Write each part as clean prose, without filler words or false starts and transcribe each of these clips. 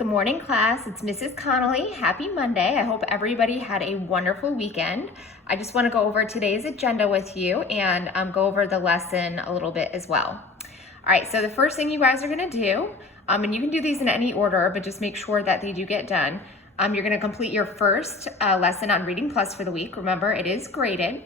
Good morning, class. It's Mrs. Connolly. Happy Monday. I hope everybody had a wonderful weekend. I just want to go over today's agenda with you and go over the lesson a little bit as well. All right, so the first thing you guys are going to do, and you can do these in any order, but just make sure that they do get done. You're going to complete your first lesson on Reading Plus for the week. Remember, it is graded.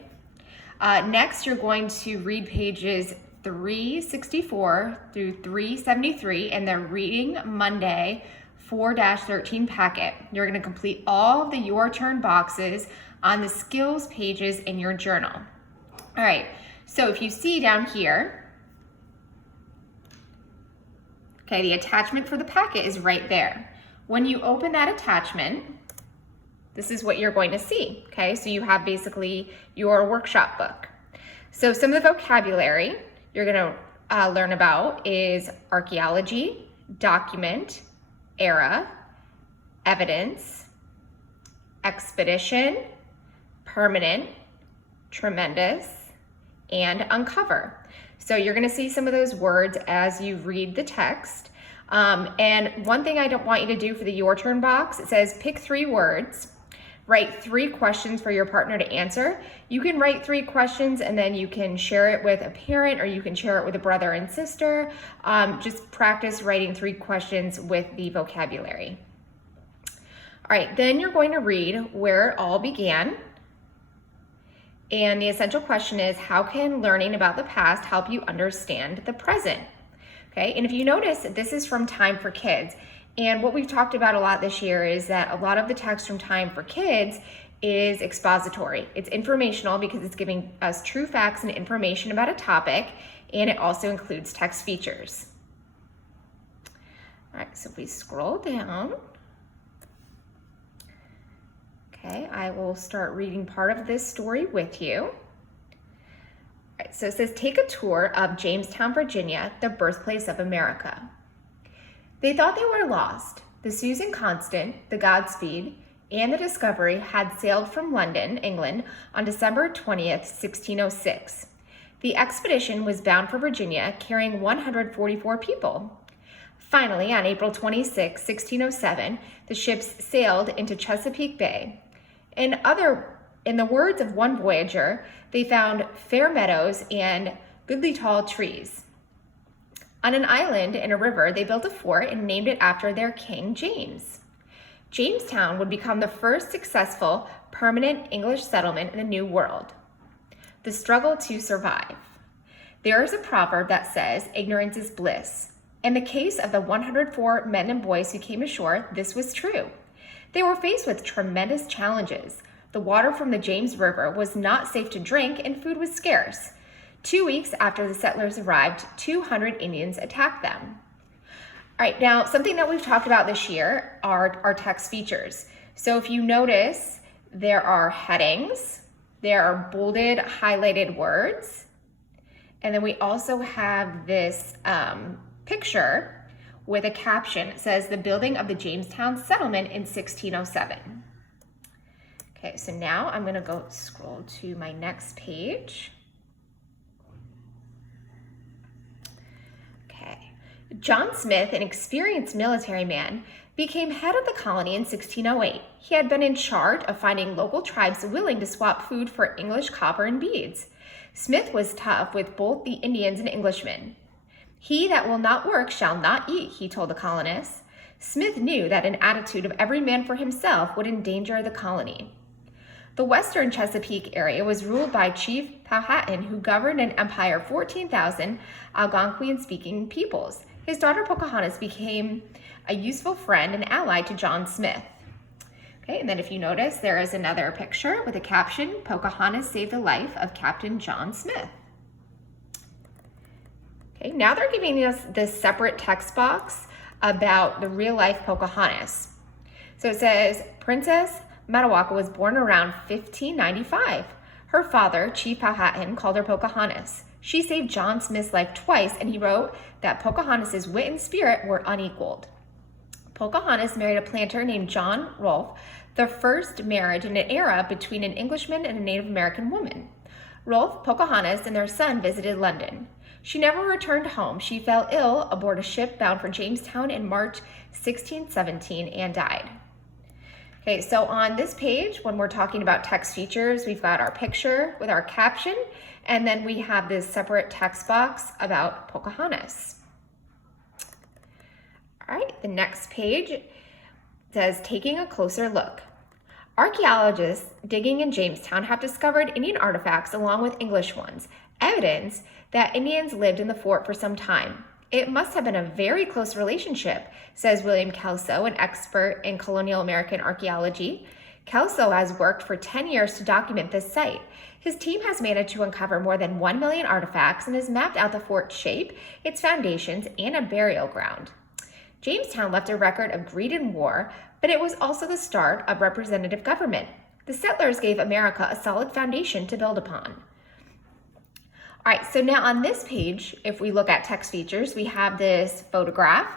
Next, you're going to read pages 364 through 373 in the Reading Monday 4-13 packet. You're going to complete all of the Your Turn boxes on the skills pages in your journal. All right, so if you see down here, okay, the attachment for the packet is right there. When you open that attachment, this is what you're going to see, okay? So you have basically your workshop book. So some of the vocabulary you're gonna learn about is archaeology, document, era, evidence, expedition, permanent, tremendous, and uncover. So you're gonna see some of those words as you read the text. And one thing I don't want you to do for the Your Turn box, it says pick 3 words, write 3 questions for your partner to answer. You can write 3 questions and then you can share it with a parent or you can share it with a brother and sister. Just practice writing 3 questions with the vocabulary. All right, then you're going to read Where It All Began. And the essential question is, how can learning about the past help you understand the present? Okay, and if you notice, this is from Time for Kids. And what we've talked about a lot this year is that a lot of the text from Time for Kids is expository. It's informational because it's giving us true facts and information about a topic, and it also includes text features. All right, so if we scroll down, okay, I will start reading part of this story with you. All right, so it says, take a tour of Jamestown, Virginia, the birthplace of America. They thought they were lost. The Susan Constant, the Godspeed, and the Discovery had sailed from London, England, on December 20th, 1606. The expedition was bound for Virginia, carrying 144 people. Finally, on April 26, 1607, the ships sailed into Chesapeake Bay. In the words of one voyager, they found fair meadows and goodly tall trees. On an island in a river, they built a fort and named it after their king, James. Jamestown would become the first successful permanent English settlement in the New World. The struggle to survive. There is a proverb that says, ignorance is bliss. In the case of the 104 men and boys who came ashore, this was true. They were faced with tremendous challenges. The water from the James River was not safe to drink and food was scarce. 2 weeks after the settlers arrived, 200 Indians attacked them. All right, now something that we've talked about this year are our text features. So if you notice, there are headings, there are bolded, highlighted words, and then we also have this picture with a caption. It says, the building of the Jamestown settlement in 1607. Okay, so now I'm gonna go scroll to my next page. John Smith, an experienced military man, became head of the colony in 1608. He had been in charge of finding local tribes willing to swap food for English copper and beads. Smith was tough with both the Indians and Englishmen. He that will not work shall not eat, he told the colonists. Smith knew that an attitude of every man for himself would endanger the colony. The western Chesapeake area was ruled by Chief Powhatan, who governed an empire of 14,000 Algonquian-speaking peoples. His daughter Pocahontas became a useful friend and ally to John Smith. Okay, and then if you notice, there is another picture with a caption, Pocahontas saved the life of Captain John Smith. Okay, now they're giving us this separate text box about the real life Pocahontas. So it says, Princess Matawaca was born around 1595. Her father, Chief Powhatan, called her Pocahontas. She saved John Smith's life twice, and he wrote that Pocahontas' wit and spirit were unequaled. Pocahontas married a planter named John Rolfe, the first marriage in an era between an Englishman and a Native American woman. Rolfe, Pocahontas, and their son visited London. She never returned home. She fell ill aboard a ship bound for Jamestown in March 1617 and died. Okay, so on this page, when we're talking about text features, we've got our picture with our caption, and then we have this separate text box about Pocahontas. All right, the next page says, taking a closer look. Archaeologists digging in Jamestown have discovered Indian artifacts along with English ones, evidence that Indians lived in the fort for some time. It must have been a very close relationship, says William Kelso, an expert in colonial American archaeology. Kelso has worked for 10 years to document this site. His team has managed to uncover more than 1 million artifacts and has mapped out the fort's shape, its foundations, and a burial ground. Jamestown left a record of greed and war, but it was also the start of representative government. The settlers gave America a solid foundation to build upon. All right, so now on this page, if we look at text features, we have this photograph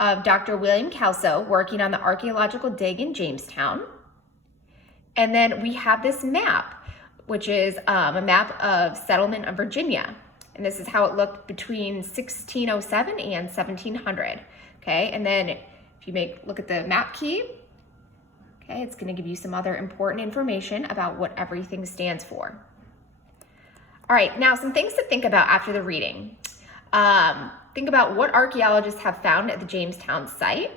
of Dr. William Kelso working on the archaeological dig in Jamestown. And then we have this map, which is a map of settlement of Virginia. And this is how it looked between 1607 and 1700. Okay, and then if you look at the map key, okay, it's going to give you some other important information about what everything stands for. All right, now some things to think about after the reading. Think about what archaeologists have found at the Jamestown site,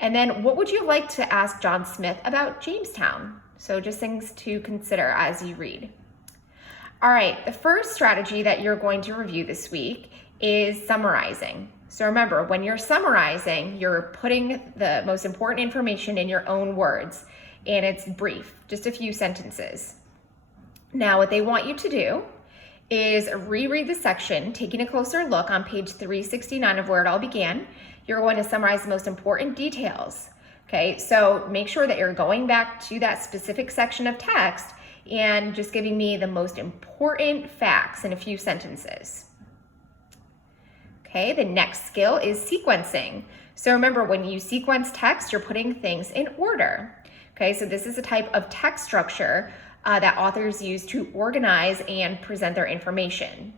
and then what would you like to ask John Smith about Jamestown? So just things to consider as you read. All right, the first strategy that you're going to review this week is summarizing. So remember, when you're summarizing, you're putting the most important information in your own words, and it's brief, just a few sentences. Now, what they want you to do is reread the section, taking a closer look on page 369 of Where It All Began. You're going to summarize the most important details. Okay, so make sure that you're going back to that specific section of text and just giving me the most important facts in a few sentences. Okay, the next skill is sequencing. So remember, when you sequence text, you're putting things in order. Okay, so this is a type of text structure that authors use to organize and present their information.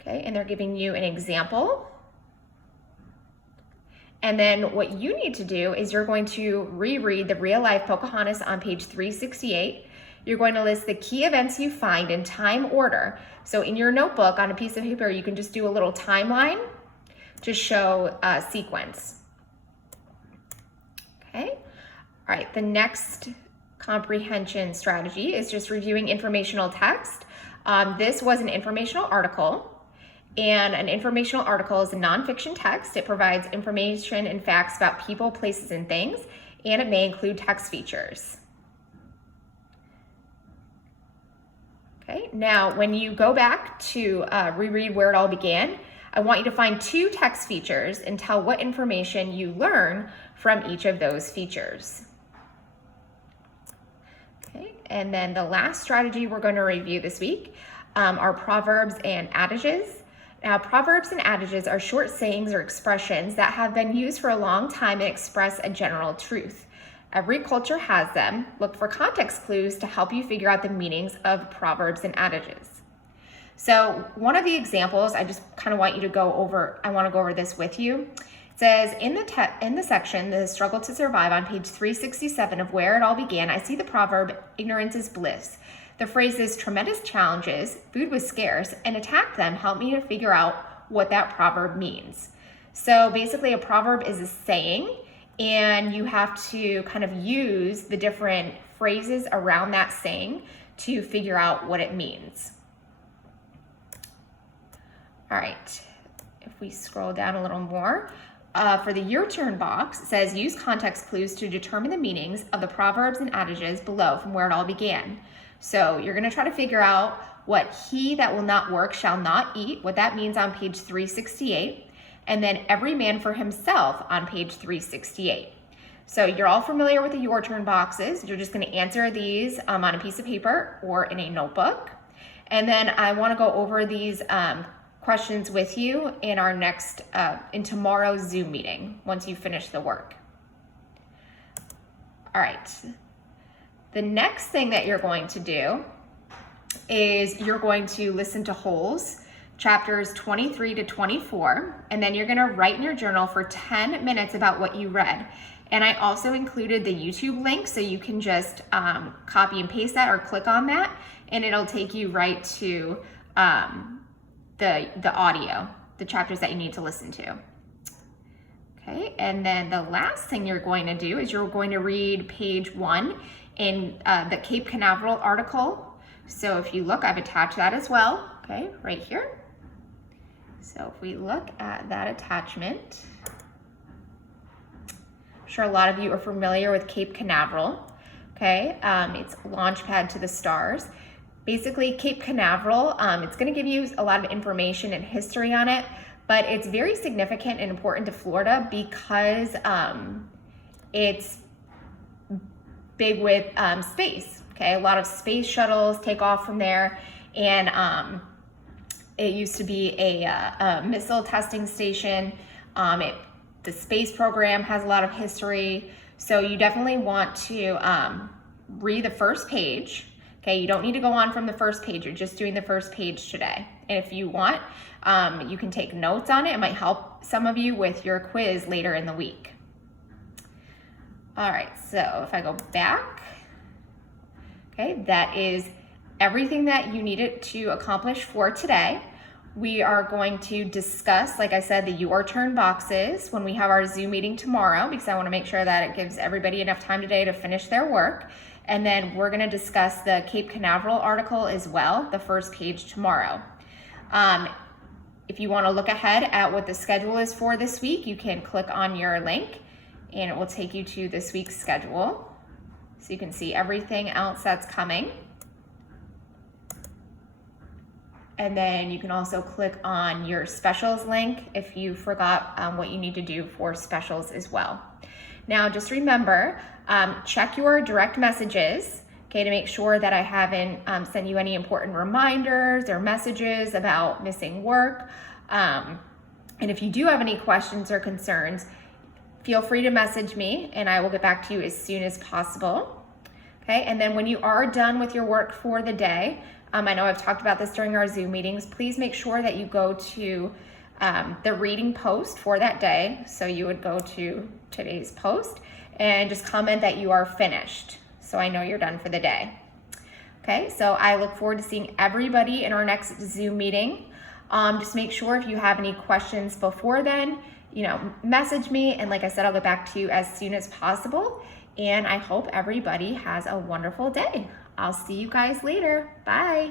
Okay, and they're giving you an example. And then what you need to do is you're going to reread the real life Pocahontas on page 368. You're going to list the key events you find in time order. So in your notebook on a piece of paper, you can just do a little timeline to show a sequence. Okay, all right, the next comprehension strategy is just reviewing informational text. This was an informational article, and an informational article is a nonfiction text. It provides information and facts about people, places, and things, and it may include text features. Okay, now when you go back to reread Where It All Began, I want you to find 2 text features and tell what information you learn from each of those features. Okay, and then the last strategy we're going to review this week are proverbs and adages. Now, proverbs and adages are short sayings or expressions that have been used for a long time and express a general truth. Every culture has them. Look for context clues to help you figure out the meanings of proverbs and adages. So one of the examples, I just kind of want you to go over, I want to go over this with you. It says, in the section, The Struggle to Survive on page 367 of Where It All Began, I see the proverb, ignorance is bliss. The phrases, tremendous challenges, food was scarce, and attack them help me to figure out what that proverb means. So basically a proverb is a saying, and you have to kind of use the different phrases around that saying to figure out what it means. All right, if we scroll down a little more, for the Your Turn box, it says use context clues to determine the meanings of the proverbs and adages below from where it all began. So you're gonna try to figure out what he that will not work shall not eat, what that means on page 368, and then every man for himself on page 368. So you're all familiar with the Your Turn boxes. You're just gonna answer these on a piece of paper or in a notebook. And then I wanna go over these questions with you in our next, in tomorrow's Zoom meeting, once you finish the work. All right, the next thing that you're going to do is you're going to listen to holes chapters 23 to 24, and then you're gonna write in your journal for 10 minutes about what you read. And I also included the YouTube link, so you can just copy and paste that or click on that, and it'll take you right to the audio, the chapters that you need to listen to. Okay, and then the last thing you're going to do is you're going to read page 1 in the Cape Canaveral article. So if you look, I've attached that as well, okay, right here. So if we look at that attachment, I'm sure a lot of you are familiar with Cape Canaveral, okay? It's Launchpad to the Stars. Basically, Cape Canaveral, it's gonna give you a lot of information and history on it, but it's very significant and important to Florida because it's big with space, okay? A lot of space shuttles take off from there, and it used to be a missile testing station. The space program has a lot of history, so you definitely want to read the first page. Okay, you don't need to go on from the first page. You're just doing the first page today. And if you want, you can take notes on it. It might help some of you with your quiz later in the week. All right, so if I go back, okay, that is everything that you needed to accomplish for today. We are going to discuss, like I said, the Your Turn boxes when we have our Zoom meeting tomorrow, because I want to make sure that it gives everybody enough time today to finish their work. And then we're going to discuss the Cape Canaveral article as well, the first page tomorrow. If you want to look ahead at what the schedule is for this week, you can click on your link and it will take you to this week's schedule. So you can see everything else that's coming. And then you can also click on your specials link if you forgot what you need to do for specials as well. Now, just remember, check your direct messages, okay, to make sure that I haven't sent you any important reminders or messages about missing work. And if you do have any questions or concerns, feel free to message me and I will get back to you as soon as possible. Okay, and then when you are done with your work for the day, I know I've talked about this during our Zoom meetings, please make sure that you go to the reading post for that day. So you would go to today's post and just comment that you are finished. So I know you're done for the day. Okay, so I look forward to seeing everybody in our next Zoom meeting. Just make sure if you have any questions before then, message me. And like I said, I'll get back to you as soon as possible. And I hope everybody has a wonderful day. I'll see you guys later. Bye.